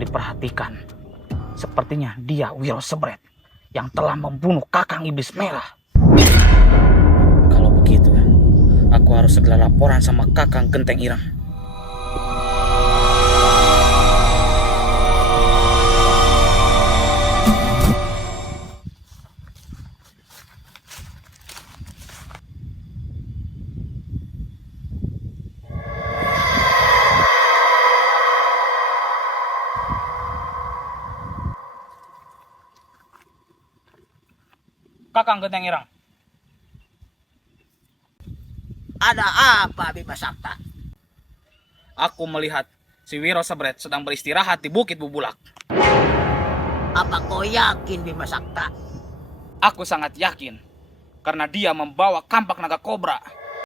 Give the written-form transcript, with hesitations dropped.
diperhatikan, sepertinya dia Wiro Sebret yang telah membunuh Kakang Iblis Merah. Kalau begitu, aku harus segera laporan sama Kakang Genteng Irang. Kakang Genteng Irang. Ada apa, Bima Sakta? Aku melihat si Wiro Sebret sedang beristirahat di Bukit Bubulak. Apa kau yakin, Bima Sakta? Aku sangat yakin, karena dia membawa kampak naga kobra.